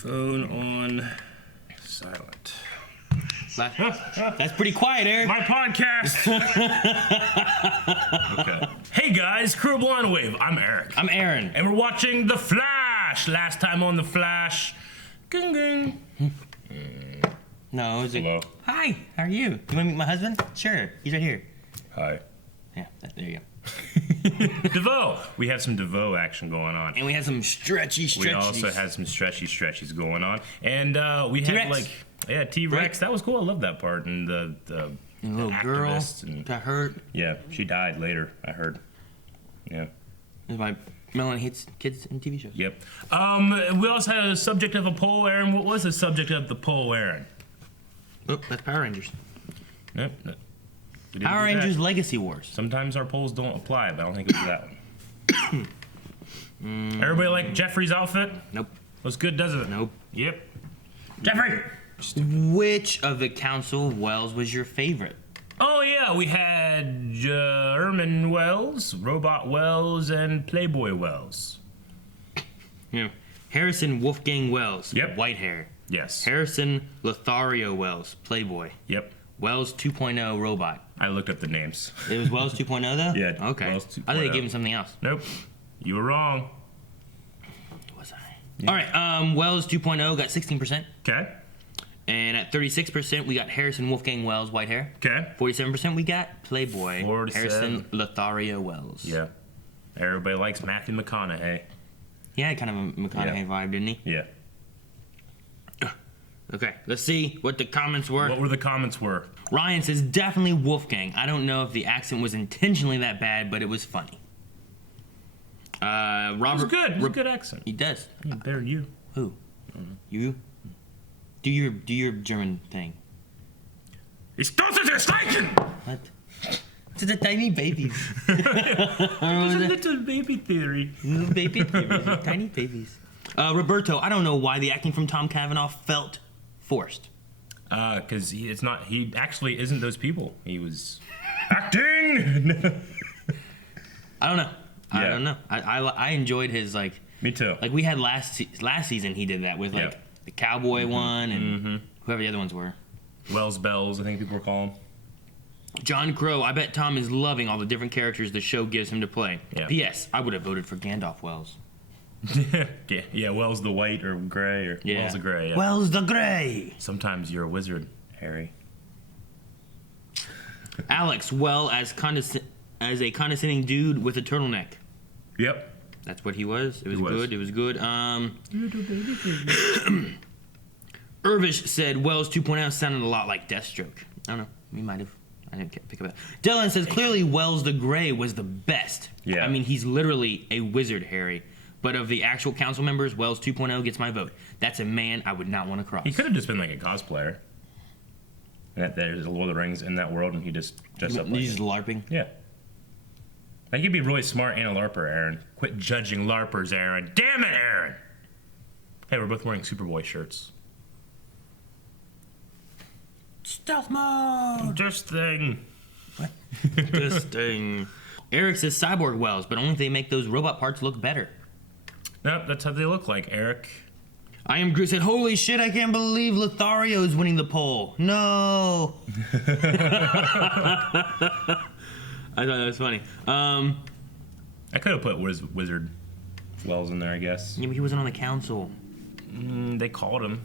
Phone on silent. That's pretty quiet, Eric. My podcast. Okay. Hey guys, Crew Blind Wave. I'm Eric. I'm Aaron. And we're watching The Flash. Last time on The Flash. Gung gung. No, is it? Hello. Hi, how are you? You want to meet my husband? Sure, he's right here. Hi. Yeah, there you go. DeVoe. We have some DeVoe action going on. And we had some stretchies. We also had some stretchies going on. And we T-Rex. had T-Rex. Right. That was cool. I love that part. And the little girl activist got hurt. Yeah, she died later, I heard. Yeah. That's why Melanie hates kids in TV shows. Yep. We also had a subject of a poll, Aaron. What was the subject of the poll, Aaron? Oh, that's Power Rangers. Nope. We didn't Power do that. Rangers Legacy Wars. Sometimes our polls don't apply, but I don't think it was that one. Everybody like Jeffrey's outfit? Nope. Looks good, doesn't it? Nope. Yep. Jeffrey! Which of the Council of Wells was your favorite? Oh, yeah, we had Ermin Wells, Robot Wells, and Playboy Wells. Yeah. Harrison Wolfgang Wells. Yep. White hair. Yes. Harrison Lothario Wells. Playboy. Yep. Wells 2.0 Robot. I looked up the names. It was Wells 2.0 though? Yeah. Okay. Wells I thought they 2.0. gave him something else. Nope. You were wrong. Was I? Yeah. All right. Wells 2.0 got 16%. Okay. And at 36%, we got Harrison Wolfgang Wells, white hair. Okay. 47%, we got Playboy. 47. Harrison Lothario Wells. Yeah. Everybody likes Matthew McConaughey. He had kind of a McConaughey vibe, didn't he? Yeah. Okay, let's see what the comments were. What were the comments were? Ryan says, definitely Wolfgang. I don't know if the accent was intentionally that bad, but it was funny. Robert, It was good. It was a good accent. He does. Yeah, better than you. Who? You? Do your German thing. Ich stoße der Steichen! What? To the tiny babies. It's a little baby theory. Little baby babies. Tiny babies. Roberto, I don't know why the acting from Tom Cavanaugh felt forced. Because he actually isn't those people. He was acting! I don't know. I Yeah. don't know. I enjoyed his, like... Me too. Like, we had last season, he did that with, like, the cowboy one and whoever the other ones were. Wells Bells, I think people were calling him. John Crow, I bet Tom is loving all the different characters the show gives him to play. Yeah. P.S. I would have voted for Gandalf Wells. yeah, Wells the white or gray or Wells the gray. Yeah. Wells the Gray. Sometimes you're a wizard, Harry. Alex, as a condescending dude with a turtleneck. Yep. That's what he was. It was He was. good. It was good. Irvish said Wells 2.0 sounded a lot like Deathstroke. I don't know. We might have. I didn't pick up that. Dylan says clearly Wells the Gray was the best. Yeah. I mean, he's literally a wizard, Harry. But of the actual council members, Wells 2.0 gets my vote. That's a man I would not want to cross. He could have just been like a cosplayer. And there's a Lord of the Rings in that world, and he just dressed up like He's it. just LARPing. Yeah. Like, you'd be really smart and a LARPer, Aaron. Quit judging LARPers, Aaron. Damn it, Aaron! Hey, we're both wearing Superboy shirts. Stealth mode! Just thing. What? This thing. Eric says Cyborg Wells, but only if they make those robot parts look better. Nope, that's how they look like, Eric. I am Groot said, holy shit, I can't believe Lothario is winning the poll. No. I thought that was funny. I could have put Wizard Wells in there, I guess. Yeah, but he wasn't on the council. They called him.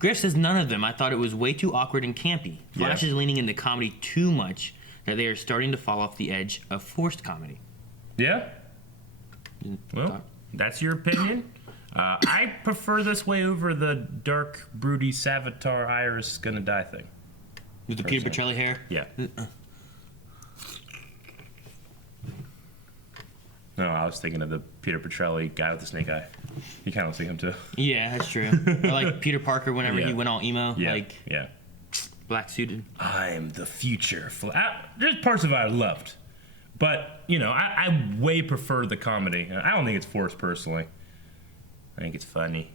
Griff says none of them. I thought it was way too awkward and campy. Flash is leaning into comedy too much that they are starting to fall off the edge of forced comedy. Yeah? Well, that's your opinion. I prefer this way over the dark, broody Savitar Iris gonna die thing. With the Peter Petrelli hair? Yeah. No, I was thinking of the Peter Petrelli guy with the snake eye. He kind of looks like him too. Yeah, that's true. Or like Peter Parker whenever he went all emo. Yeah. Like Yeah. black suited. I'm the future. There's parts of it I loved. But, you know, I way prefer the comedy. I don't think it's forced personally. I think it's funny.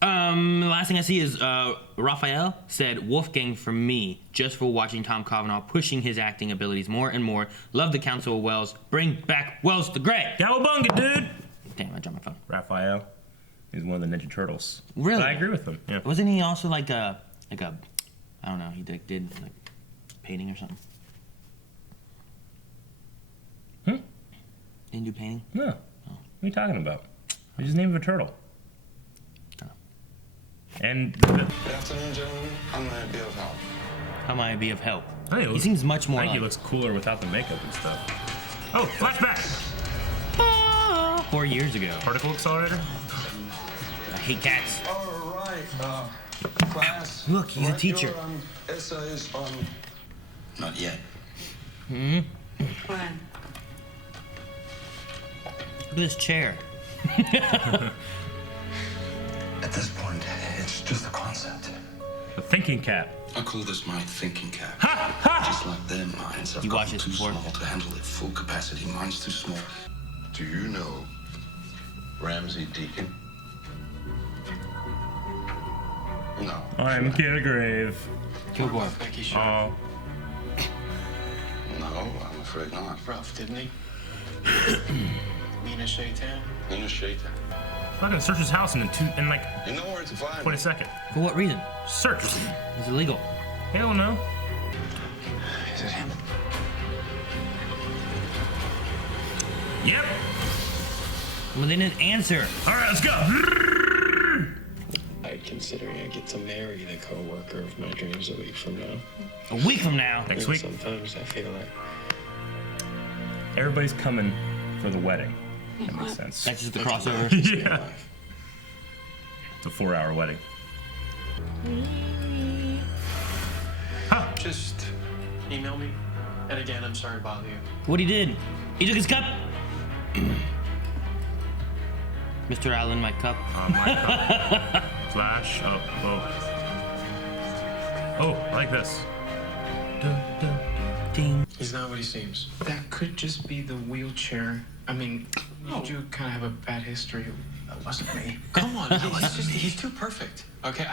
The last thing I see is Raphael said Wolfgang for me, just for watching Tom Cavanaugh pushing his acting abilities more and more. Love the Council of Wells. Bring back Wells the Gray. Cowabunga, dude! Damn, I dropped my phone. Raphael. He's one of the Ninja Turtles. Really? But I agree with him. Yeah. Wasn't he also like a I don't know, he did like painting or something? Didn't do painting? No. What are you talking about? He's just name of a turtle. Oh. And Good afternoon, gentlemen. How may I be of help? How might I be of help? Hey, He seems much more I think like... he looks cooler without the makeup and stuff. Oh, flashback! 4 years ago. Particle accelerator? I hate cats. All right, class. Look, he's a write teacher. Your, essays on... Not yet. When? Look at this chair. At this point, it's just a concept. The thinking cap. I call this my thinking cap. Ha! Ha! Just like their minds have You watched gotten this too before? small to handle it full capacity. Mine's too small. Do you know Ramsey Deacon? No. I'm Kilgrave. Kilgore. Oh. No, I'm afraid not. Rough, didn't he? Mina Shaitan? Nina Shaitan. I'm gonna search his house in like You know where to find 20 me. seconds. For what reason? Search. It's illegal. Hell no. Is it him? Yep. Well, they didn't answer. All right, let's go. I'm considering I get to marry the co-worker of my dreams a week from now. A week from now. Next And week, sometimes I feel like everybody's coming for the wedding. That makes sense. That's just the crossover. Yeah. It's a 4-hour wedding. just email me. And again, I'm sorry to bother you. What he did? He took his cup. Mr. Allen, my cup. My cup. Flash. Oh, oh. Oh, I like this. Dun, dun. Ding. He's not what he seems. That could just be the wheelchair. I mean, you do kind of have a bad history. That wasn't me. Come on, he's too perfect. Okay,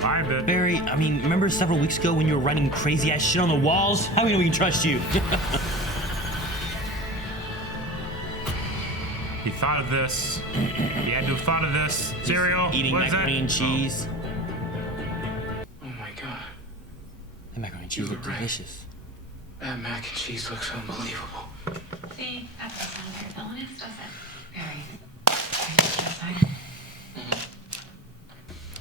Bye, bit. Barry, I mean, remember several weeks ago when you were writing crazy ass shit on the walls? How do we know we can trust you? He thought of this. He had to have thought of this. Cereal. Eating What is that? macaroni and cheese. oh my god. The macaroni and cheese You look were right. delicious. That mac and cheese looks unbelievable. See, that does sound very villainous, does it? Very distressing.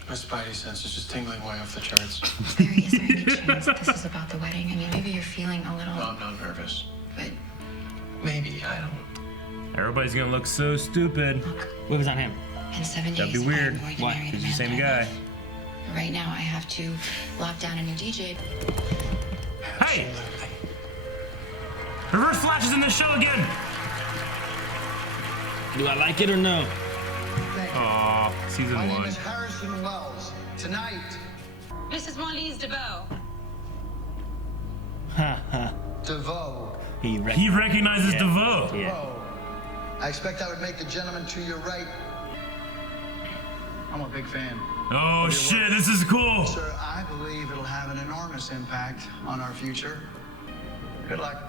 My spidey sense is just tingling way off the charts. Barry, is there any chance that this is about the wedding? I mean, maybe you're feeling a little, No, I'm not nervous. but Maybe, I don't. Everybody's gonna look so stupid. What was on him? in 7 days, That'd be weird. I'm going to Why? marry the He's the man same that I guy. love. Right now, I have to lock down a new DJ. Hey! Reverse Flash is in this show again! Do I like it or no? Aw, season My name 1. is Harrison Wells. Tonight, Mrs. Marlise DeVoe. Ha ha. DeVoe. He recognizes Yeah. DeVoe. Yeah. DeVoe. I expect I would make the gentleman to your right. I'm a big fan. Oh shit, this is cool. Sir, I believe it'll have an enormous impact on our future. Good luck.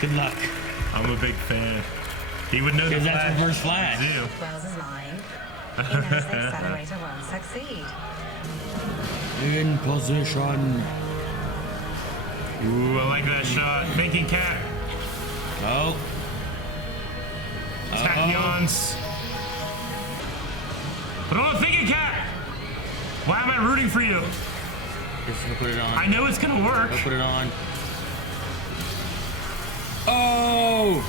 Good luck. I'm a big fan. He would know the Because that's Flash. Reverse Flash. I do. Wells is mine. And as the accelerator won't succeed. In position. Ooh, I like that shot. Thinking cat. Oh. Tachyons. Put on a thinking cat. Why am I rooting for you? Just gonna put it on. I know it's gonna work. I'll put it on. Oh!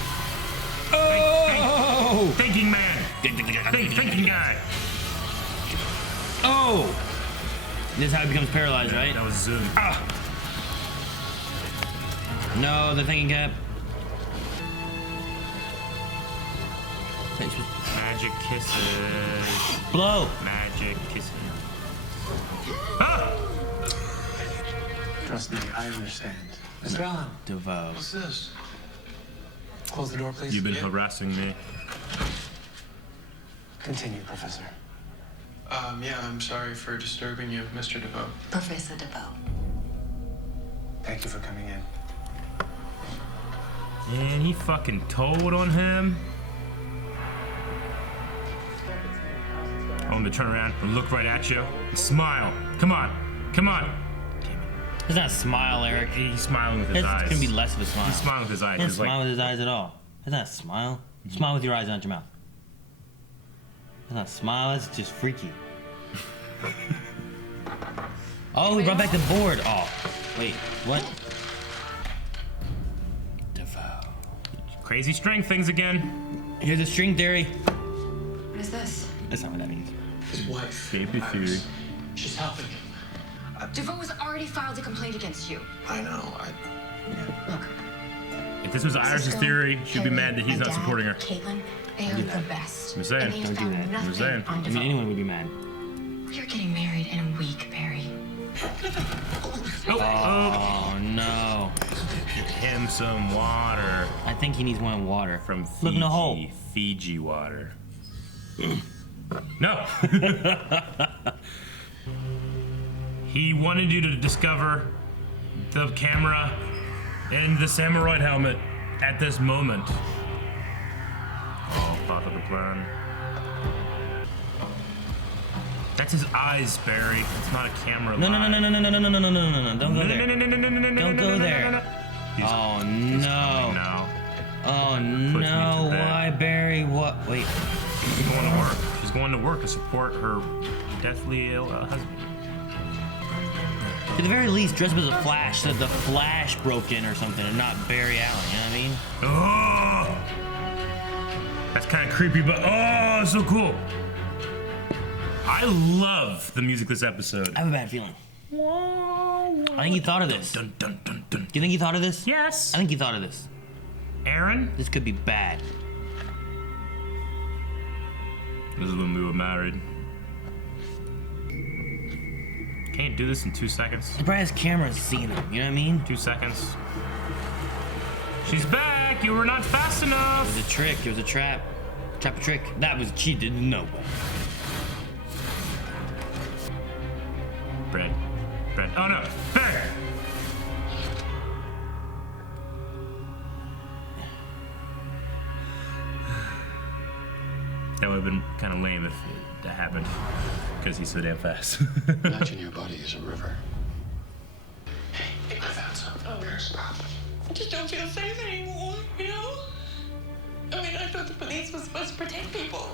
Oh! Thinking man. Thinking guy. Oh! This is how he becomes paralyzed, right? That was Zoom. No, the thinking cap. Magic kisses. Blow! Magic kisses. Ah! Trust me, I understand. Mr. Allen, DeVoe. what's this? Close the door, please. You've been Yeah. harassing me. Continue, Professor. Yeah, I'm sorry for disturbing you, Mr. DeVoe. Professor DeVoe. Thank you for coming in. And he fucking told on him. I want him to turn around and look right at you and smile. Come on. Come on. It's not a smile, Eric. He's smiling with his It's eyes. gonna be less of a smile. He's smiling with his eyes. He He's doesn't smile like, with his eyes at all. That's not a smile. Smile with your eyes, not your mouth. That's not a smile. That's just freaky. Oh, we brought back the board. Oh, wait, what? DeVoe. crazy string things again. Here's a string theory. What is this? That's not what that means. His wife. Baby theory. She's helping him. DeVoe has already filed a complaint against you. I know. Look, If this was Iris's Cisco, theory, she'd be Harry, mad that he's my not dad, supporting her. Caitlin, they are the best. I'm saying, And they have don't do found that. I'm nothing saying. on I DeVoe. mean, anyone would be mad. We are getting married in a week, Barry. Oh no. Get him some water I think he needs one in water. from Look in the hole. Fiji water. No. He wanted you to discover the camera and the samurai helmet at this moment. Oh, part of the plan. That's his eyes, Barry. It's not a camera. No, no, no, no, no, no, no, no, no, no, no, no, no, don't go No, there. no, no, no, no, no, no, Don't no, go no, no, there. no, no. He's Oh coming no. now. Oh me to no, bed. why Barry? What? Wait. She's going to work. She's going to work to support her deathly ill husband. At the very least, dress up as a Flash so that the Flash broke in or something and not Barry Allen, you know what I mean? Oh, that's kind of creepy, but oh, it's so cool. I love the music this episode. I have a bad feeling. I think he thought of this. Dun, dun, dun, dun. Do you think he thought of this? Yes. I think he thought of this. Aaron? This could be bad. This is when we were married. Can't do this in 2 seconds. He probably has cameras seeing him, you know what I mean? 2 seconds. She's back. You were not fast enough. It was a trick, it was a trap. Trap a trick. That was, she didn't know. Bread. Bread. Oh no. Bread. That would have been kind of lame if that happened, because he's so damn fast. Imagine your body is a river. I found something. Here, stop. I just don't feel safe anymore, you know? I mean, I thought the police was supposed to protect people.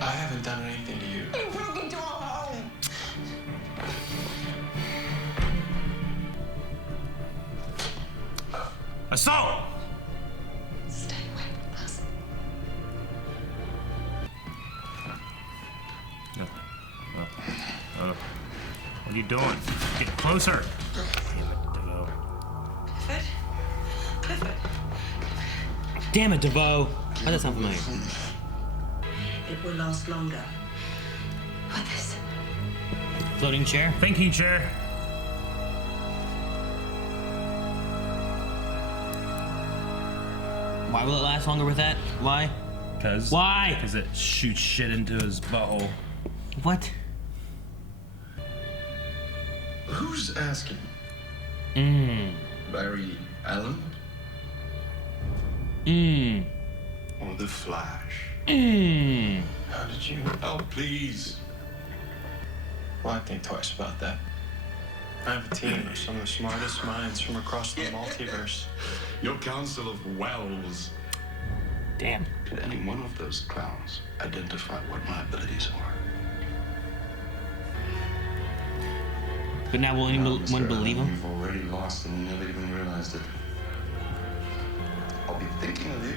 I haven't done anything to you. You broke into our home. Assault! Stay away from us. No. What are you doing? Get closer. Damn it, DeVoe. Clifford? Clifford? Damn it, DeVoe. Why does that sound familiar? It will last longer. What this? Floating chair? Thinking chair. Why will it last longer with that? Why? Because. Why? Because it shoots shit into his butthole. What? Who's asking? Barry Allen? Or the Flash? How did you? Oh, please. Well, I think twice about that. I have a team of some of the smartest minds from across the multiverse. Your Council of Wells. Damn. Could any one of those clowns identify what my abilities are? But now will anyone believe him? You've already lost and you never even realized it. I'll be thinking of you.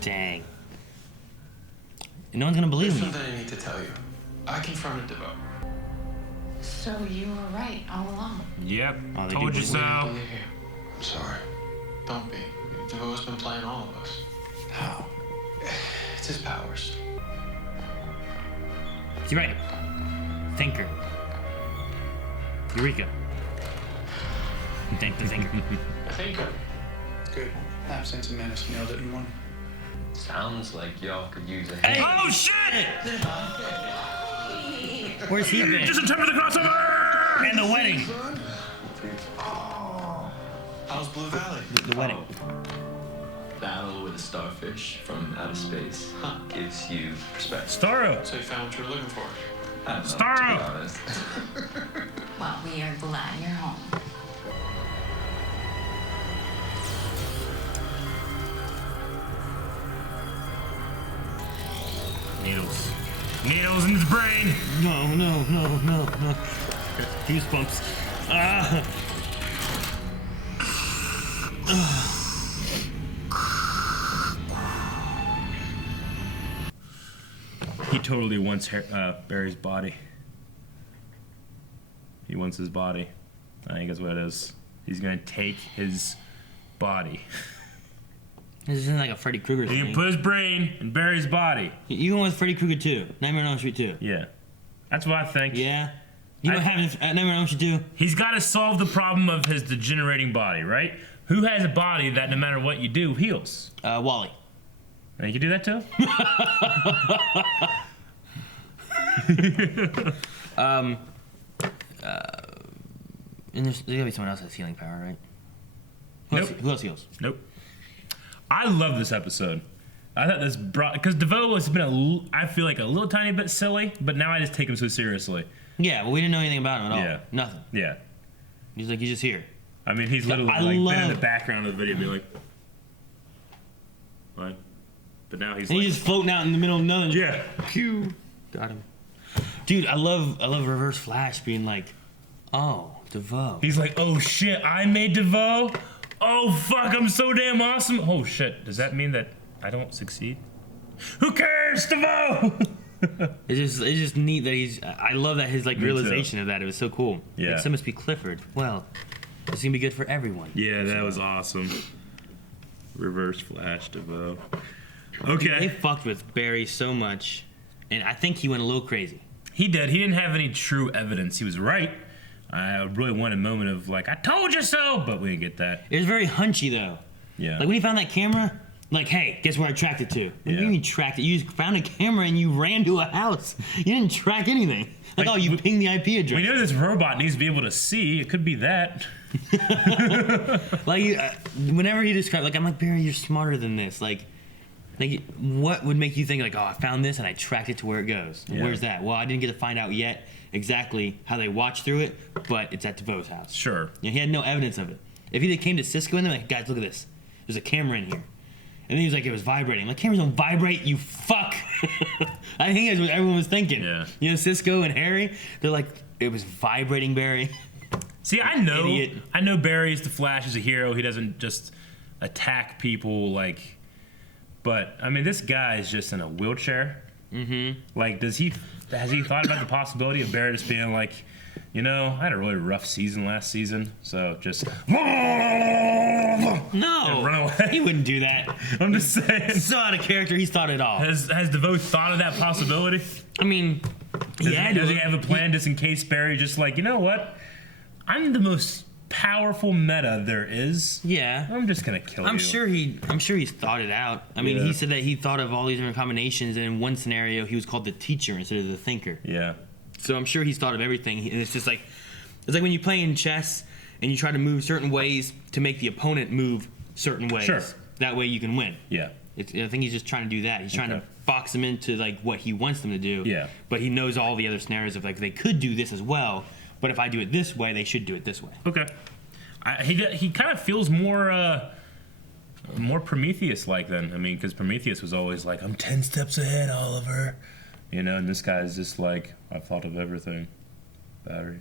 Dang. And no one's gonna believe There's me. something I need to tell you. I confronted DeVoe. So you were right all along. Yep. Oh, they Told do you believe so. Believe you. I'm sorry. Don't be. DeVoe's been playing all of us. How? It's his powers. You're right. Thinker. Eureka. Thank the thinker. I think. Good. Absence of menace nailed it in one. Sounds like y'all could use a Hey! Oh shit! Where's he been? Just in time for the crossover! And the wedding. How's Blue Valley? The wedding. Battle with a starfish from outer space gives you perspective. Starro. So you found what you were looking for. I don't know, Starro. to be honest. Well, we are glad you're home. Needles. Needles in his brain. No. Goosebumps. Ah. He totally wants Barry's body. He wants his body. I think that's what it is. He's gonna take his body. This isn't like a Freddy Krueger He thing. can put his brain in Barry's body. You went with Freddy Krueger 2. Nightmare on Elm Street 2. Yeah. That's what I think. Yeah. You know what happened at Nightmare on Elm Street 2? He's got to solve the problem of his degenerating body, right? Who has a body that no matter what you do, heals? Wally. And you can do that too? And there's gotta be someone else that has healing power, right? Who else heals? Nope. I love this episode. I thought this brought, because DeVoe has been I feel like a little tiny bit silly, but now I just take him so seriously. Yeah, well, we didn't know anything about him at all. Yeah. Nothing. Yeah. He's like, he's just here. I mean, he's literally I like been in love- the background of the video, being like, what? But now he's And like, he's just floating out in the middle of nothing. yeah. Pew. Got him. Dude, I love Reverse Flash being like, oh, DeVoe. He's like, oh shit, I made DeVoe? Oh fuck, I'm so damn awesome. Oh shit, does that mean that I don't succeed? Who cares, DeVoe? It's just neat that he's. I love that his like Me realization of that. It was so cool. Yeah. Like, so must be Clifford. Well, it's gonna be good for everyone. Yeah, that was awesome. Reverse Flash DeVoe. They Okay. fucked with Barry so much, and I think he went a little crazy. He did. He didn't have any true evidence. He was right. I really wanted a moment of like, I told you so, but we didn't get that. It was very hunchy though. Yeah. Like when he found that camera, like, hey, guess where I tracked it to? What do Yeah. you mean you tracked it? You just found a camera and you ran to a house. You didn't track anything. Like, Like, oh, you pinged the IP address. We know this robot needs to be able to see. It could be that. Like, whenever he described, like, I'm like, Barry, you're smarter than this. Like, what would make you think, like, oh, I found this and I tracked it to where it goes? Yeah. Where's that? Well, I didn't get to find out yet exactly how they watched through it, but it's at DeVoe's house. Sure. Yeah, he had no evidence of it. If he came to Cisco and they're like, guys, look at this. There's a camera in here. And then he was like, it was vibrating. Like, cameras don't vibrate, you fuck. I think that's what everyone was thinking. Yeah. You know, Cisco and Harry, they're like, it was vibrating, Barry. See, I know. Idiot. I know Barry's the Flash is a hero. He doesn't just attack people like. But I mean, this guy is just in a wheelchair. Mm-hmm. Like, has he thought about the possibility of Barry just being like, you know, I had a really rough season last season, so just No, run away. he wouldn't do that. I'm just saying. So out of character, he's thought it all. Has DeVoe thought of that possibility? I mean, Does he have a plan just in case Barry just like, you know what? I'm the most powerful meta there is. Yeah. I'm just gonna kill you. I'm sure he's thought it out. I mean, Yeah. he said that he thought of all these different combinations, and in one scenario, he was called the teacher instead of the thinker. Yeah. So I'm sure he's thought of everything, and it's just like, it's like when you play in chess and you try to move certain ways to make the opponent move certain ways. Sure. That way you can win. Yeah. I think he's just trying to do that. He's trying Okay. to box them into like what he wants them to do. Yeah. But he knows all the other scenarios of like they could do this as well, but if I do it this way, they should do it this way. Okay. He kind of feels more Prometheus-like then. I mean, because Prometheus was always like, I'm 10 steps ahead, Oliver. You know, and this guy's just like, I've thought of everything. Battery.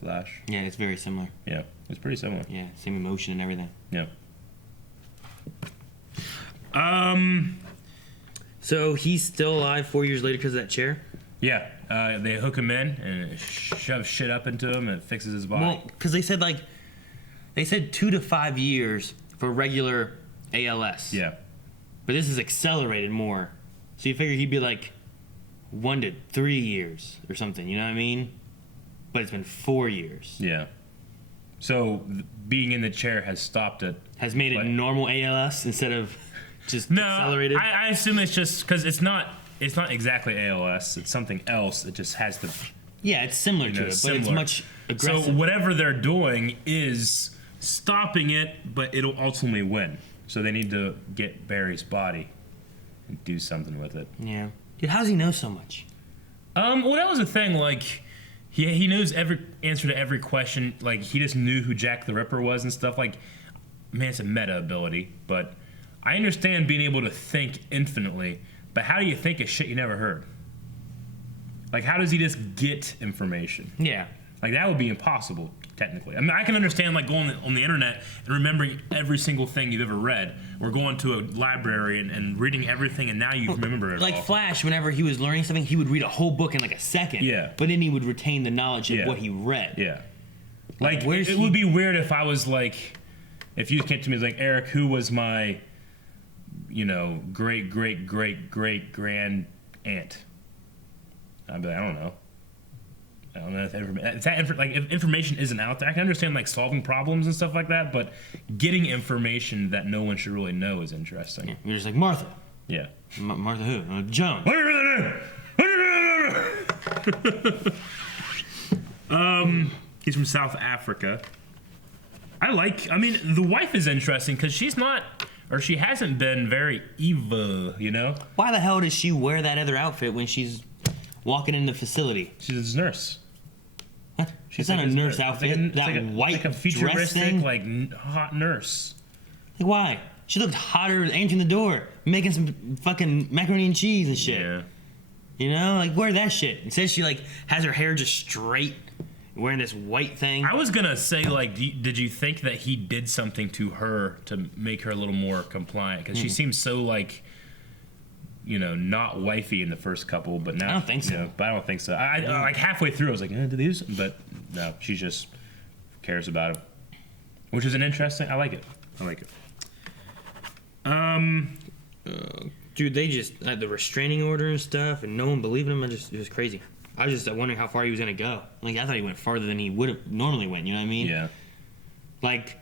Flash. Yeah, it's very similar. Yeah, it's pretty similar. Yeah, same emotion and everything. Yeah. So he's still alive 4 years later because of that chair? Yeah, they hook him in and shove shit up into him and it fixes his body. Well, because they said 2 to 5 years for regular ALS. Yeah. But this is accelerated more. So you figure he'd be like 1 to 3 years or something, you know what I mean? But it's been 4 years. Yeah. So being in the chair has stopped it. Has made it But- normal ALS instead of just No, accelerated? I assume it's just because it's not exactly ALS. It's something else. It just has the Yeah, it's similar to it, but it's similar. much aggressive. So whatever they're doing is stopping it, but it'll ultimately win. So they need to get Barry's body and do something with it. Yeah. Dude, how does he know so much? Well, that was the thing. Like, he knows every answer to every question. Like, he just knew who Jack the Ripper was and stuff. Like, man, it's a meta ability, but I understand being able to think infinitely. But how do you think of shit you never heard? Like, how does he just get information? Yeah. Like, that would be impossible, technically. I mean, I can understand, like, going on the internet and remembering every single thing you've ever read, or going to a library and reading everything, and now you remember it Like all. Flash, whenever he was learning something, he would read a whole book in like a second. Yeah. But then he would retain the knowledge of Yeah. what he read. Yeah. Like, where's it he- would be weird if I was, like, if you came to me as, like, Eric, who was my, great-great-great-great-great-grand aunt? I'd be like, I don't know. I don't know if if information isn't out there. I can understand like solving problems and stuff like that, but getting information that no one should really know is interesting. Yeah. You're just like, Martha. Yeah. Martha who? Jones. He's from South Africa. I mean, the wife is interesting because she hasn't been very evil, Why the hell does she wear that other outfit when she's walking in the facility? She's a nurse. What? She's not a nurse outfit. White like a dress futuristic, thing. like hot nurse. Like, why? She looked hotter answering the door, making some fucking macaroni and cheese and shit. Yeah. Like, wear that shit. It says she like has her hair just straight, wearing this white thing. I was gonna say, like, did you think that he did something to her to make her a little more compliant? Because she seems so like, not wifey in the first couple, but now I don't think so. But I don't think so. I like halfway through, I was like, did they do something? But no, she just cares about him, which is an interesting. I like it. Dude, they just had the restraining order and stuff, and no one believed him. It was crazy. I was just wondering how far he was gonna go. Like, I thought he went farther than he would have normally went. You know what I mean? Yeah. Like,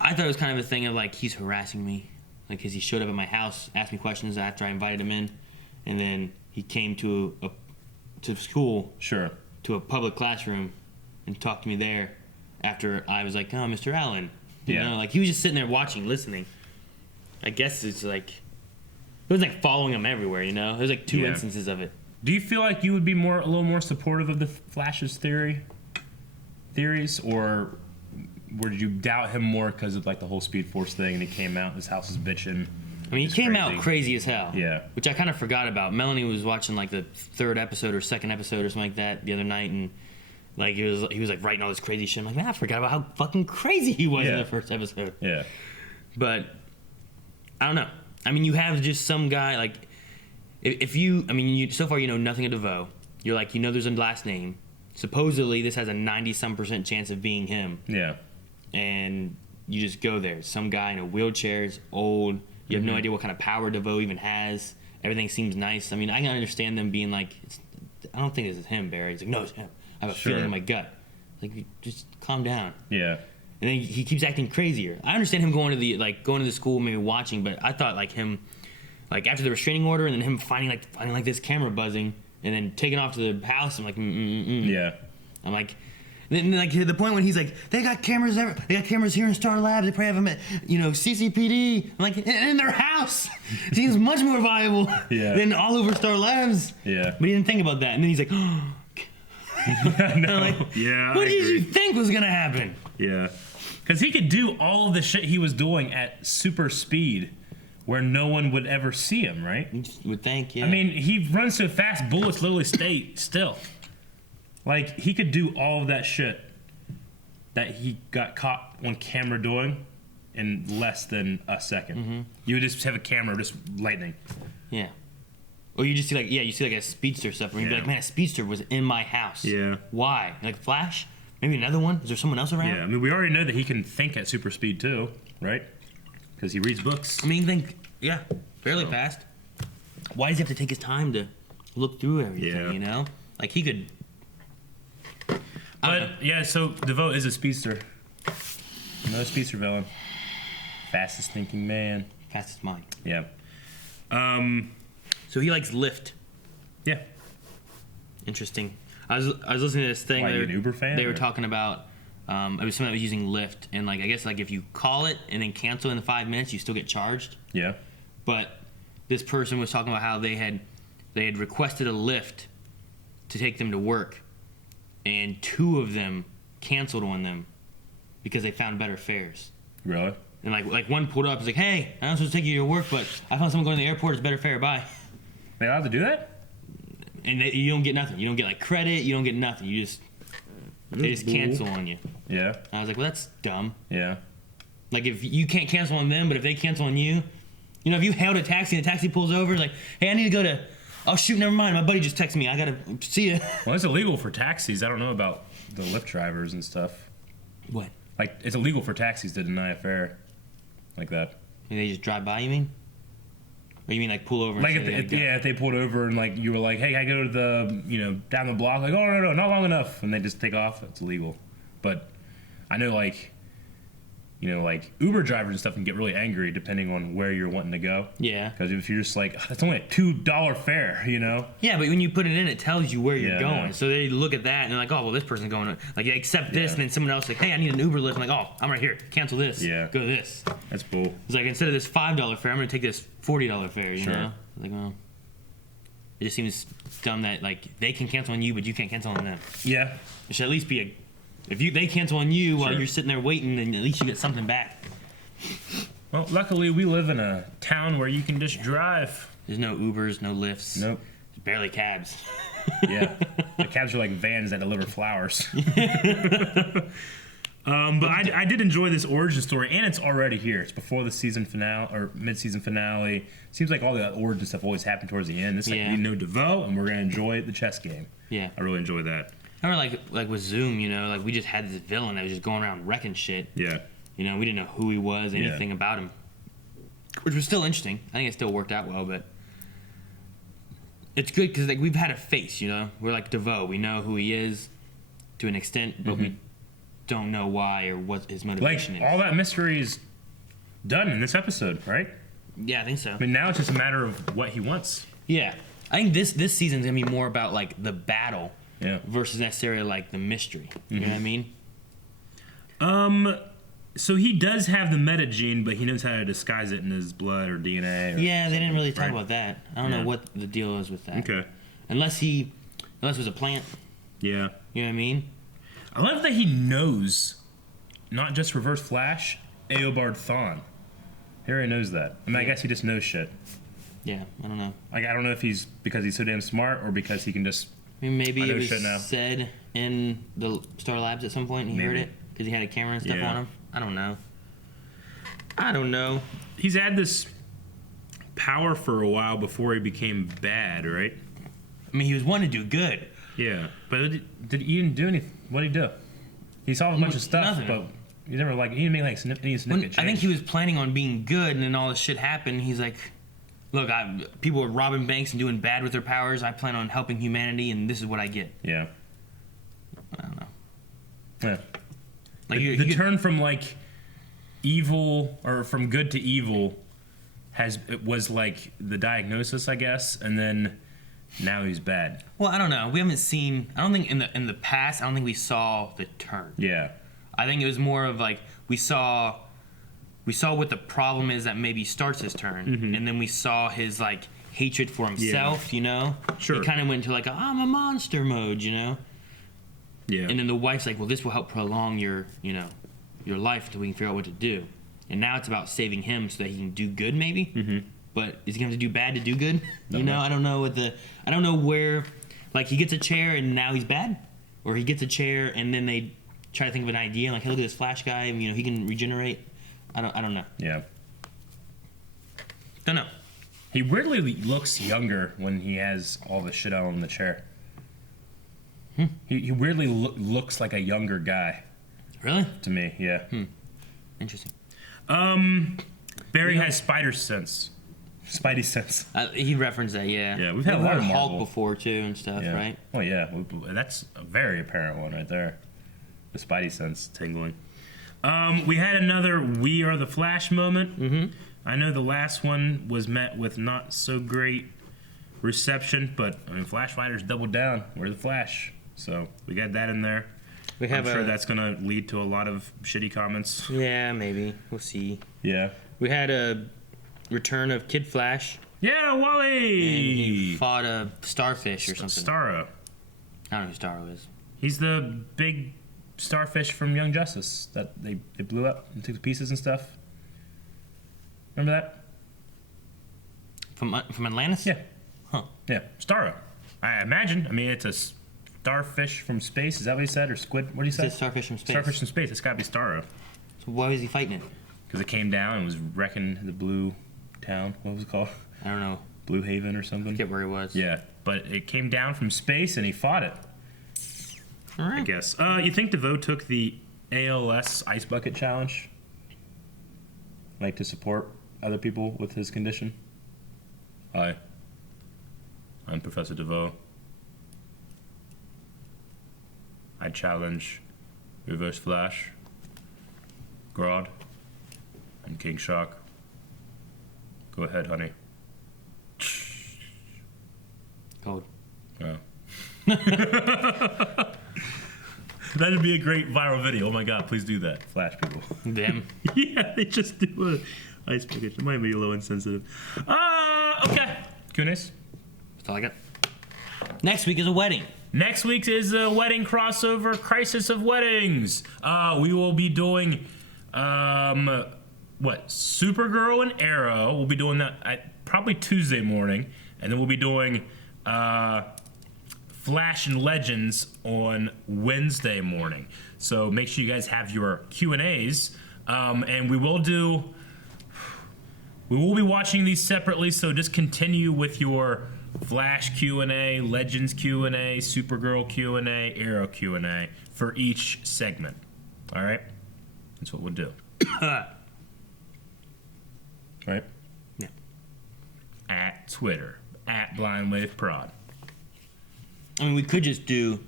I thought it was kind of a thing of like he's harassing me, like, because he showed up at my house, asked me questions after I invited him in, and then he came to school, Sure. to a public classroom, and talked to me there after I was like, oh, Mr. Allen. You know, like, he was just sitting there watching, listening. I guess it's like, it was like following him everywhere, There's like two instances of it. Do you feel like you would be a little more supportive of the Flash's theories, or did you doubt him more because of like the whole Speed Force thing and he came out and his house is bitching? I mean, he came out crazy as hell. Yeah. Which I kind of forgot about. Melanie was watching like the third episode or second episode or something like that the other night, and like he was like writing all this crazy shit. I'm like, man, I forgot about how fucking crazy he was in the first episode. Yeah. But I don't know. I mean, you have just some guy like, if you, I mean, so far you know nothing of DeVoe. You're like, there's a last name. Supposedly this has a 90-some% chance of being him. Yeah. And you just go there. Some guy in a wheelchair is old. You have no idea what kind of power DeVoe even has. Everything seems nice. I mean, I can understand them being like, I don't think this is him, Barry. He's like, no, it's him. I have a feeling in my gut. Like, just calm down. Yeah. And then he keeps acting crazier. I understand him going to the school, maybe watching, but I thought like him, like after the restraining order, and then him finding this camera buzzing, and then taking off to the house. I'm like, Yeah. I'm like, then like to the point when he's like, they got cameras here in Star Labs. They probably have them at CCPD. I'm like, in their house seems much more viable than all over Star Labs. Yeah. But he didn't think about that, and then he's like, No. like, Yeah. what did you think was gonna happen? Yeah. Because he could do all of the shit he was doing at super speed where no one would ever see him, right? You would think, yeah. I mean, he runs so fast, bullets literally stay still. Like, he could do all of that shit that he got caught on camera doing in less than a second. Mm-hmm. You would just have a camera, just lightning. Yeah. Or you just see you see a Speedster stuff, where you'd be like, man, a Speedster was in my house. Yeah. Why? Like Flash? Maybe another one? Is there someone else around? Yeah, I mean, we already know that he can think at super speed too, right? Because he reads books. I mean, fairly fast. Why does he have to take his time to look through everything, Like, he could... But, yeah, so DeVoe is a speedster. Another speedster villain. Fastest thinking man. Fastest mind. Yeah. So he likes lift. Yeah. Interesting. I was listening to this thing. Why, you an Uber fan, They were or? talking about it was someone that was using Lyft, and like I guess like if you call it and then cancel in the 5 minutes, you still get charged. Yeah. But this person was talking about how they had requested a Lyft to take them to work, and 2 of them canceled on them because they found better fares. Really? And like one pulled up, was like, "Hey, I'm supposed to take you to your work, but I found someone going to the airport. It's better fare. Bye." They allowed to do that? And you don't get nothing. You don't get like credit. You don't get nothing. They just cancel on you. Yeah. I was like, well, that's dumb. Yeah. Like if you can't cancel on them, but if they cancel on you, if you hailed a taxi and the taxi pulls over, like, hey, I need to go to. Oh shoot, never mind. My buddy just texted me. I gotta see you. Well, it's illegal for taxis. I don't know about the Lyft drivers and stuff. What? Like, it's illegal for taxis to deny a fare like that. And they just drive by, you mean? Or you mean like pull over? And Like, say if they pulled over and like you were like, hey, I go to the, down the block. Like, oh no, not long enough, and they just take off. It's illegal. But I know like Uber drivers and stuff can get really angry depending on where you're wanting to go. Yeah. Because if you're just like, oh, that's only a $2 fare, Yeah, but when you put it in, it tells you where you're Yeah, going. I know. So they look at that and they're like, oh, well, this person's going to, like, they accept this, Yeah. and then someone else like, hey, I need an Uber Lyft. I'm like, oh, I'm right here. Cancel this. Yeah. Go to this. That's cool. It's like, instead of this $5 fare, I'm going to take this $40 fare, you Sure. know? Like, well, it just seems dumb that, like, they can cancel on you, but you can't cancel on them. Yeah. It should at least be they cancel on you while Sure. you're sitting there waiting, then at least you get something back. Well, luckily we live in a town where you can just drive. There's no Ubers, no Lyfts. Nope. There's barely cabs. Yeah. The cabs are like vans that deliver flowers. But I did enjoy this origin story, and it's already here. It's before the season finale or mid-season finale. Seems like all the origin stuff always happened towards the end. This like we know DeVoe, and we're gonna enjoy the chess game. Yeah. I really enjoy that. I remember like with Zoom, like we just had this villain that was just going around wrecking shit. Yeah. We didn't know who he was, anything about him, which was still interesting. I think it still worked out well, but it's good because like we've had a face. We're like DeVoe. We know who he is to an extent, but we don't know why or what his motivation is. All that mystery is done in this episode, right? Yeah, I think so. I mean, now it's just a matter of what he wants. Yeah, I think this season's gonna be more about like the battle, versus necessarily like the mystery. You know what I mean? So he does have the meta gene, but he knows how to disguise it in his blood or DNA. Yeah, they didn't really talk about that. I don't know what the deal is with that. Okay. Unless it was a plant. Yeah. You know what I mean? I love that he knows not just Reverse Flash, Eobard Thawne. He already knows that. I mean, I guess he just knows shit. Yeah, I don't know. Like, I don't know if he's because he's so damn smart or because he can just. I mean, maybe it was shit now. said in the Star Labs at some point and he heard Maybe. it because he had a camera and stuff Yeah. on him. I don't know. He's had this power for a while before he became bad, right? I mean, he was wanting to do good. Yeah, but he didn't do anything. What did he do? He saw a bunch of stuff, Nothing. but he never he didn't make any significant change. I think he was planning on being good, and then all this shit happened. He's like, "Look, people are robbing banks and doing bad with their powers. I plan on helping humanity, and this is what I get." Yeah. I don't know. Yeah. Like the turn from like evil or from good to evil was like the diagnosis, I guess, and then now he's bad. Well, I don't know. We haven't seen. I don't think in the past. I don't think we saw the turn. Yeah. I think it was more of like we saw what the problem is that maybe starts his turn, and then we saw his like hatred for himself. Sure. He kind of went into like I'm a monster mode. Yeah. And then the wife's like, well, this will help prolong your life until we can figure out what to do. And now it's about saving him so that he can do good, maybe. Mm-hmm. But is he going to have to do bad to do good? I don't know I don't know where, like he gets a chair and now he's bad, or he gets a chair and then they try to think of an idea like, hey, look at this Flash guy, he can regenerate. I don't know. Yeah. Don't know. He weirdly looks younger when he has all the shit on the chair. He weirdly looks like a younger guy. Really? To me, yeah. Interesting. Barry has Spidey sense. He referenced that, yeah. Yeah, we've had a lot of Hulk Marvel before too and stuff, yeah. right? Oh yeah, that's a very apparent one right there. The Spidey sense tingling. We had another "We Are the Flash" moment. Mm-hmm. I know the last one was met with not so great reception, but I mean, Flash fighters doubled down. We're the Flash. So we got that in there. I'm sure that's going to lead to a lot of shitty comments. Yeah, maybe. We'll see. Yeah. We had a return of Kid Flash. Yeah, Wally! And he fought a starfish or something. Starro. I don't know who Starro is. He's the big starfish from Young Justice that they blew up and took to pieces and stuff. Remember that? From Atlantis? Yeah. Huh. Yeah, Starro. I imagine. I mean, it's a starfish from space. Is that what he said? Or squid? What did he say? It's starfish from space. Starfish from space. It's got to be Starro. So why was he fighting it? Because it came down and was wrecking the blue town. What was it called? I don't know. Blue Haven or something? I forget where he was. Yeah, but it came down from space and he fought it. All right. I guess. You think DeVoe took the ALS Ice Bucket Challenge? Like to support other people with his condition? Hi. I'm Professor DeVoe. I challenge Reverse Flash, Grodd, and King Shark. Go ahead, honey. Cold. Oh. That'd be a great viral video. Oh my god, please do that. Flash people. Them. Yeah, they just do a ice bucket. It might be a little insensitive. Okay. Q&As? That's all I got. Next week is a wedding. Next week is a wedding crossover, Crisis of Weddings. We will be doing, Supergirl and Arrow. We'll be doing that probably Tuesday morning. And then we'll be doing Flash and Legends on Wednesday morning. So make sure you guys have your Q&As. And we will be watching these separately, so just continue with your Flash Q&A, Legends Q&A, Supergirl Q&A, Arrow Q&A for each segment. All right? That's what we'll do. Right? Yeah. At Twitter, at BlindWaveProd. I mean, we could just do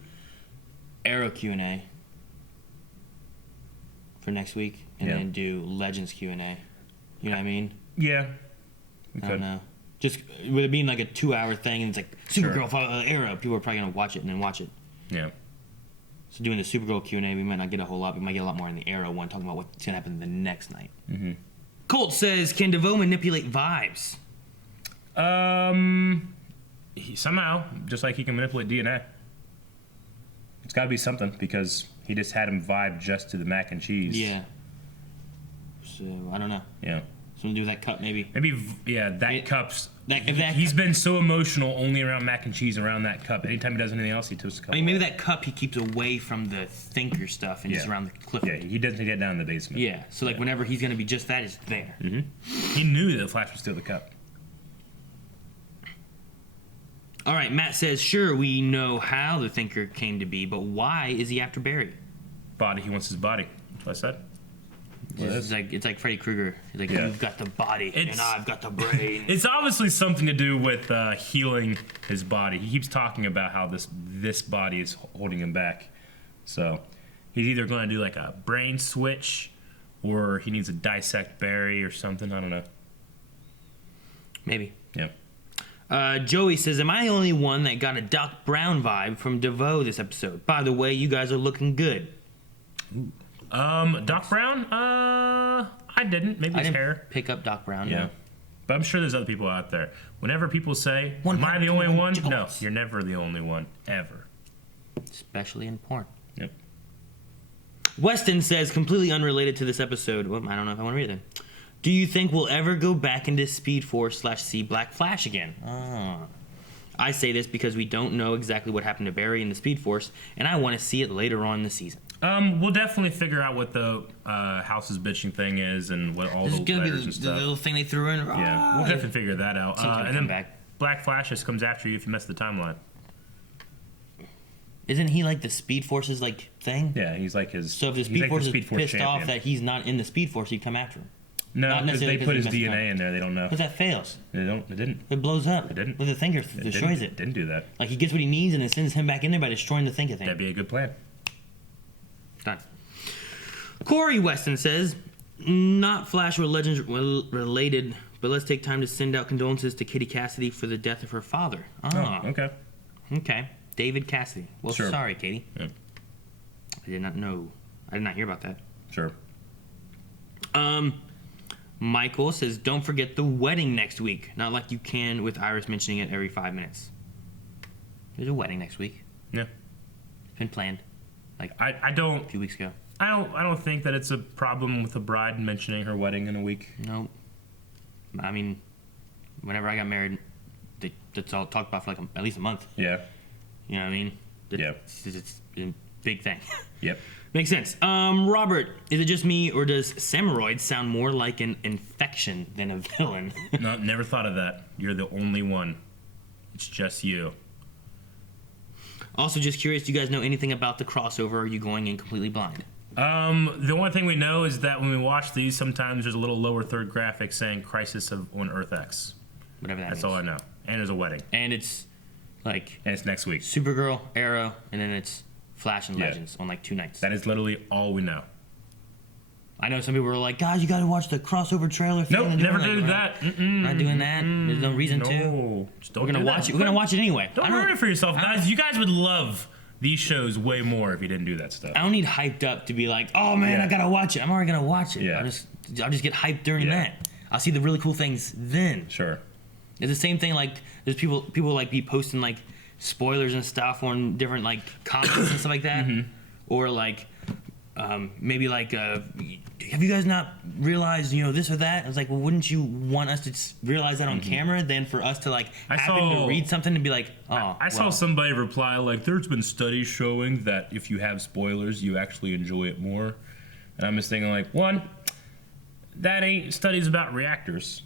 Arrow Q&A for next week and then do Legends Q&A. You know what I mean? Yeah. I don't know. Just with it being like a 2-hour thing and it's like Supergirl, Arrow, people are probably going to watch it and then watch it. Yeah. So doing the Supergirl Q&A, we might not get a whole lot. We might get a lot more in the Arrow one, talking about what's going to happen the next night. Mm-hmm. Colt says, can DeVoe manipulate vibes? Somehow, just like he can manipulate DNA. It's got to be something because he just had him vibe just to the mac and cheese. Yeah. So, I don't know. Yeah. Something to do with that cup, maybe. Maybe, yeah, that cup's... If he's been so emotional only around mac and cheese around that cup. Anytime he does anything else, he toasts a cup. I mean, maybe that cup he keeps away from the thinker stuff and just around the cliff. Yeah, he doesn't get down in the basement. Yeah, so like whenever he's going to be just that, it's there. Mm-hmm. He knew that the Flash would steal the cup. All right, Matt says, sure, we know how the thinker came to be, but why is he after Barry? Body, he wants his body. That's what I said. It's like Freddy Krueger. He's like, you've got the body, and I've got the brain. It's obviously something to do with healing his body. He keeps talking about how this body is holding him back. So he's either going to do like a brain switch, or he needs to dissect Barry or something. I don't know. Maybe. Yeah. Joey says, am I the only one that got a Doc Brown vibe from DeVoe this episode? By the way, you guys are looking good. Ooh. Doc Brown? I didn't. Maybe his hair. Pick up Doc Brown. Yeah. But I'm sure there's other people out there. Whenever people say, am I the only one? No, you're never the only one, ever. Especially in porn. Yep. Weston says, completely unrelated to this episode. Well, I don't know if I want to read it then. Do you think we'll ever go back into Speed Force / see Black Flash again? I say this because we don't know exactly what happened to Barry in the Speed Force, and I want to see it later on in the season. We'll definitely figure out what the house's bitching thing is and what all the letters and stuff. The little thing they threw in. Yeah, we'll definitely figure that out. And then back. Black Flash just comes after you if you mess the timeline. Isn't he like the Speed Force's like thing? Yeah, he's like his. So if the Speed Force is pissed off that he's not in the Speed Force, he'd come after him. No, because they put his DNA in there. They don't know. Because that fails. They didn't. It blows up. It didn't. With the Thinker destroys it. Didn't do that. Like he gets what he needs and it sends him back in there by destroying the Thinker thing. That'd be a good plan. Done. Corey Weston says, not Flash or Legends related, but let's take time to send out condolences to Kitty Cassidy for the death of her father. Oh, okay. Okay. David Cassidy. Well, Sure. sorry, Katie. Yeah. I did not know. I did not hear about that. Sure. Michael says, don't forget the wedding next week. Not like you can with Iris mentioning it every 5 minutes. There's a wedding next week. Yeah. It's been planned. Like I don't. a few weeks ago. I don't think that it's a problem with a bride mentioning her wedding in a week. No. I mean, whenever I got married, that's all talked about for like at least a month. Yeah. You know what I mean? Yeah. It's a big thing. Yep. Makes sense. Robert, is it just me or does Samuroid sound more like an infection than a villain? No, never thought of that. You're the only one. It's just you. Also, just curious, do you guys know anything about the crossover? Or are you going in completely blind? The one thing we know is that when we watch these, sometimes there's a little lower third graphic saying "Crisis on Earth X." Whatever that That's means. all I know. And there's a wedding. And it's like And it's next week. Supergirl, Arrow, and then it's Flash and Yeah. Legends on like 2 nights. That is literally all we know. I know some people were like, guys, you got to watch the crossover trailer. Nope, never like, did we're that. Not, we're not doing that. There's no reason to. No, just don't We're gonna do watch that. it. We're gonna watch it anyway. Don't ruin it for yourself, guys. You guys would love these shows way more if you didn't do that stuff. I don't need hyped up to be like, oh man, Yeah. I gotta watch it. I'm already gonna watch it. Yeah. I'll just get hyped during Yeah. that. I'll see the really cool things then. Sure. It's the same thing. Like there's people like be posting like spoilers and stuff on different like comics and stuff like that, or like maybe like have you guys not realized this or that? I was like, well, wouldn't you want us to realize that on camera than for us to like to read something and be like, oh, I saw somebody reply like, "There's been studies showing that if you have spoilers, you actually enjoy it more." And I'm just thinking like, one, that ain't studies about reactors,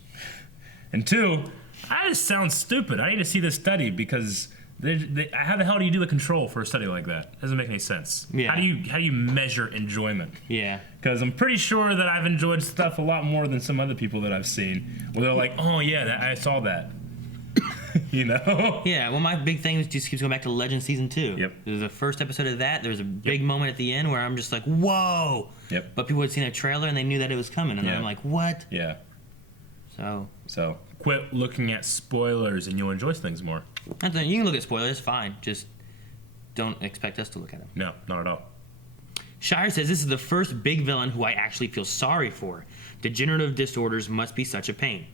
and two, that just sounds stupid. I need to see this study because how the hell do you do the control for a study like that? Doesn't make any sense. Yeah. How do you measure enjoyment? Yeah. Because I'm pretty sure that I've enjoyed stuff a lot more than some other people that I've seen. Where they're like, "Oh yeah, I saw that." Yeah, well, my big thing is just keeps going back to Legend Season 2. Yep. There's the first episode of that. There's a big moment at the end where I'm just like, whoa! Yep. But people had seen a trailer and they knew that it was coming. And Yeah. I'm like, what? Yeah. So, Quit looking at spoilers and you'll enjoy things more. you can look at spoilers, fine. Just don't expect us to look at them. No, not at all. Shire says, this is the first big villain who I actually feel sorry for. Degenerative disorders must be such a pain.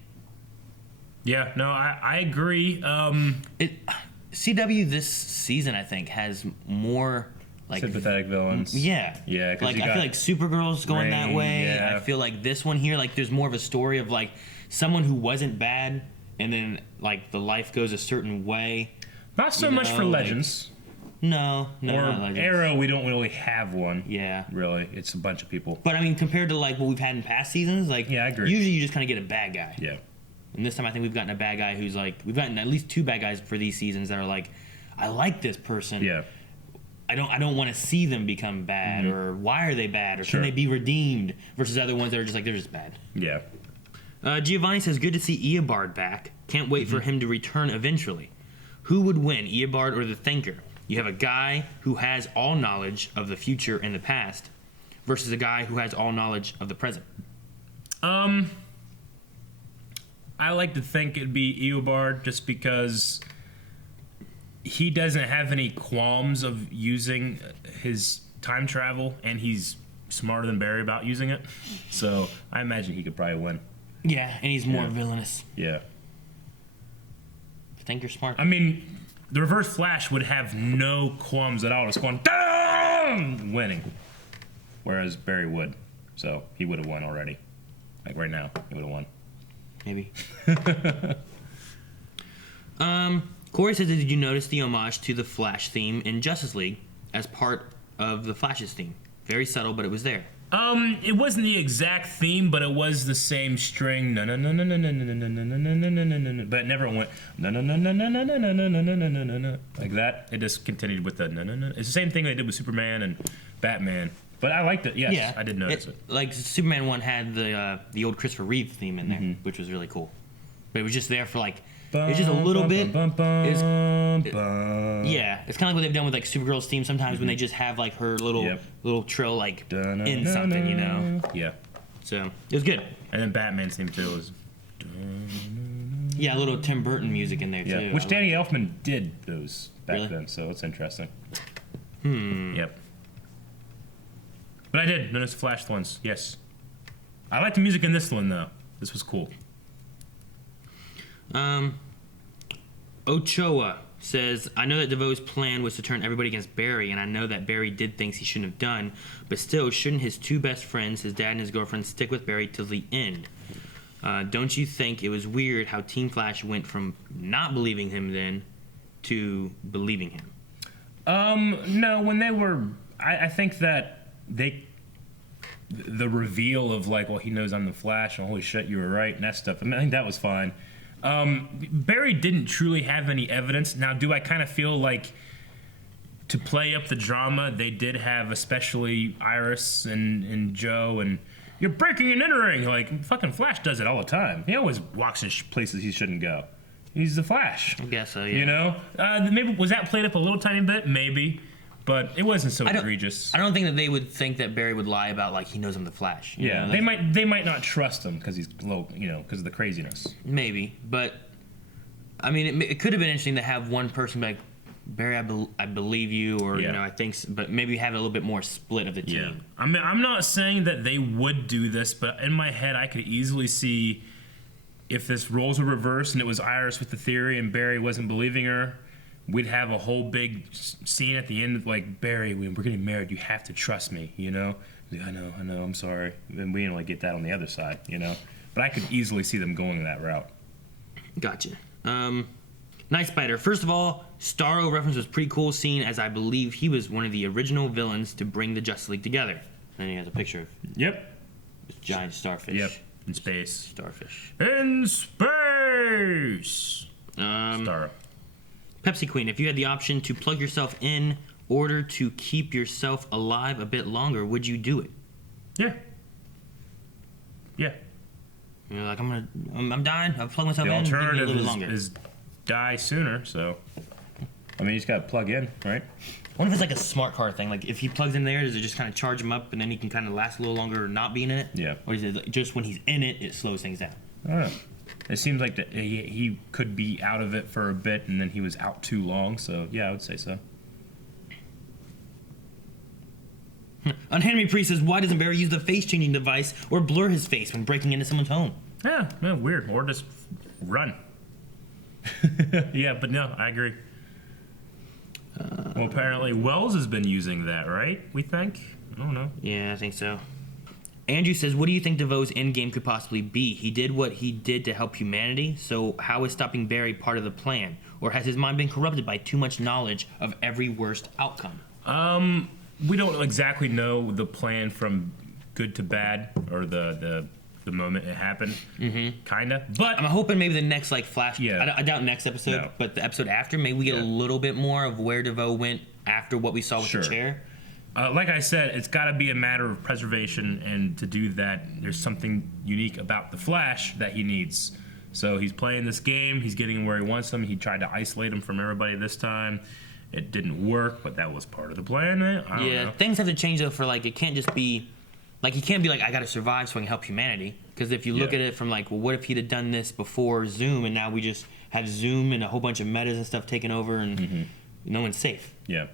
Yeah, no, I agree. CW this season, I think, has more like Sympathetic villains. Yeah. Yeah, 'cause like you I got feel like Supergirl's going that Rain, way. yeah. I feel like this one here, like there's more of a story of like someone who wasn't bad and then like the life goes a certain way. Not so much for Legends. No, Or not Legends. Arrow, we don't really have one. Yeah. Really, it's a bunch of people. But I mean, compared to like what we've had in past seasons, like Yeah, I agree. usually you just kind of get a bad guy. Yeah. And this time I think we've gotten a bad guy who's like, we've gotten at least 2 bad guys for these seasons that are like, I like this person. Yeah. I don't want to see them become bad, or why are they bad, or Sure. can they be redeemed? Versus other ones that are just like they're just bad. Yeah. Giovanni says, good to see Eobard back. Can't wait for him to return eventually. Who would win, Eobard or the Thinker? You have a guy who has all knowledge of the future and the past, versus a guy who has all knowledge of the present. I like to think it'd be Eobard just because he doesn't have any qualms of using his time travel, and he's smarter than Barry about using it. So I imagine he could probably win. Yeah, and he's more Yeah. villainous. Yeah. Thinker's smart. I mean, the Reverse Flash would have no qualms at all, just going, "Damn!" winning. Whereas Barry would. So he would have won already. Like right now, he would have won. Maybe. Corey says, did you notice the homage to the Flash theme in Justice League as part of the Flash's theme? Very subtle, but it was there. It wasn't the exact theme, but it was the same string. No, no, no, no, no, no, no, no, no, no, no, no, no, no, no, no. But it never went no, no, no, no, no, no, no, no, no, no, no, no, no, no, like that. It just continued with the no, no, no. It's the same thing they did with Superman and Batman. But I liked it. Yes, Yeah, I did notice it. Like Superman 1 had the old Christopher Reeve theme in there, which was really cool. But it was just there for like, it's just a little bit. It's- Yeah, it's kind of like what they've done with like Supergirl's theme sometimes when they just have like her little trill like in something, you know. Yeah. So it was good. And then Batman's theme too was. Yeah, a little Tim Burton music in there, Yeah, too. which Danny Elfman did those back Really? then, so it's interesting. Hmm. Yep. But I did notice the Flash ones, yes. I like the music in this one, though. This was cool. Ochoa says, I know that DeVoe's plan was to turn everybody against Barry, and I know that Barry did things he shouldn't have done, but still, shouldn't his two best friends, his dad and his girlfriend, stick with Barry till the end? Don't you think it was weird how Team Flash went from not believing him then to believing him? No, when they were... I think that the reveal of, like, well, he knows I'm the Flash, and holy shit, you were right, and that stuff, I think that was fine. Barry didn't truly have any evidence. Now, do I kind of feel like to play up the drama, they did have, especially Iris and Joe, and you're breaking and entering. Like, fucking Flash does it all the time. He always walks in places he shouldn't go. He's the Flash. I guess so, yeah. You know? Maybe, was that played up a little tiny bit? Maybe. But it wasn't so egregious. I don't think that they would think that Barry would lie about, like, he knows I'm the Flash. You Yeah, know? they might not trust him because he's low, you know, because of the craziness. Maybe, but I mean, it could have been interesting to have one person be like, Barry, I believe you, or you know, I think, but maybe have a little bit more split of the team. Yeah, I mean, I'm not saying that they would do this, but in my head, I could easily see if this roles were reversed and it was Iris with the theory and Barry wasn't believing her. We'd have a whole big scene at the end of, like, Barry, we're getting married, you have to trust me, you know? Like, I know, I'm sorry. And we didn't, like, get that on the other side, you know? But I could easily see them going that route. Gotcha. Night Spider. First of all, Starro reference was pretty cool scene, as I believe he was one of the original villains to bring the Justice League together. And he has a picture of this giant starfish. Yep, in space. Starfish. In space! Starro. Pepsi Queen, if you had the option to plug yourself in order to keep yourself alive a bit longer, would you do it? Yeah. Yeah. You're like, I'm dying. I've plugged myself The in. Give me a alternative little bit longer. is die sooner, so... I mean, you just gotta plug in, right? I wonder if it's like a smart car thing. Like, if he plugs in there, does it just kind of charge him up and then he can kind of last a little longer not being in it? Yeah. Or is it like just when he's in it, it slows things down? I don't know. It seems like that he could be out of it for a bit, and then he was out too long. So yeah, I would say so. Unhandy Priest says, "Why doesn't Barry use the face-changing device or blur his face when breaking into someone's home?" Yeah, weird. Or just run. Yeah, but no, I agree. Well, apparently Wells has been using that, right? We think. I don't know. Yeah, I think so. Andrew says, what do you think DeVoe's endgame could possibly be? He did what he did to help humanity, so how is stopping Barry part of the plan? Or has his mind been corrupted by too much knowledge of every worst outcome? We don't exactly know the plan from good to bad, or the moment it happened. Mm-hmm. Kinda. But I'm hoping maybe the next, like, Flash... Yeah. I doubt next episode, No. but the episode after, maybe we get a little bit more of where DeVoe went after what we saw with the chair. Like I said, it's got to be a matter of preservation, and to do that, there's something unique about the Flash that he needs. So he's playing this game, he's getting where he wants them. He tried to isolate him from everybody this time. It didn't work, but that was part of the plan. I don't know. Things have to change, though, for, like, it can't just be... Like, he can't be like, I gotta survive so I can help humanity. Because if you look at it from, like, well, what if he'd have done this before Zoom, and now we just have Zoom and a whole bunch of metas and stuff taken over, and no one's safe. Yeah.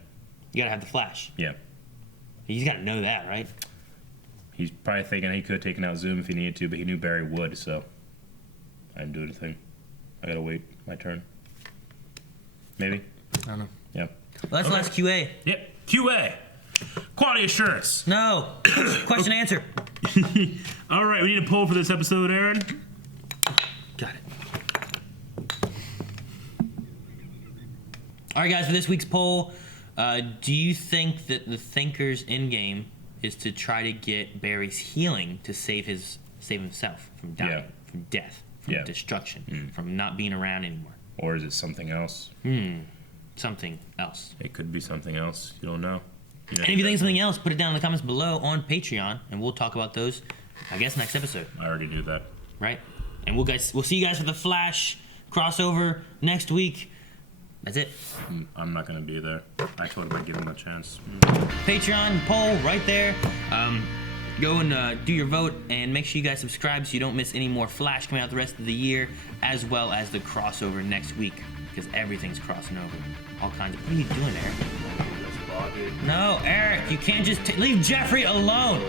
You gotta have the Flash. Yeah. He's gotta know that, right? He's probably thinking he could have taken out Zoom if he needed to, but he knew Barry would, so I didn't do anything. I gotta wait my turn. Maybe. I don't know. Yeah. Well, that's last QA. Yep. QA. Quality assurance. No. Question answer. All right, we need a poll for this episode, Aaron. Got it. All right, guys, for this week's poll, do you think that the Thinker's endgame is to try to get Barry's healing to save himself from dying, from death, from destruction, from not being around anymore? Or is it something else? Something else. It could be something else. You don't know. And if you think of something else, put it down in the comments below on Patreon, and we'll talk about those, I guess, next episode. I already knew that. Right? And we'll see you guys for the Flash crossover next week. That's it. I'm not going to be there. I told him I'd give him a chance. Patreon poll right there. Go and do your vote, and make sure you guys subscribe so you don't miss any more Flash coming out the rest of the year, as well as the crossover next week, because everything's crossing over. All kinds of. What are you doing, Eric? No, Eric, you can't just leave Jeffrey alone.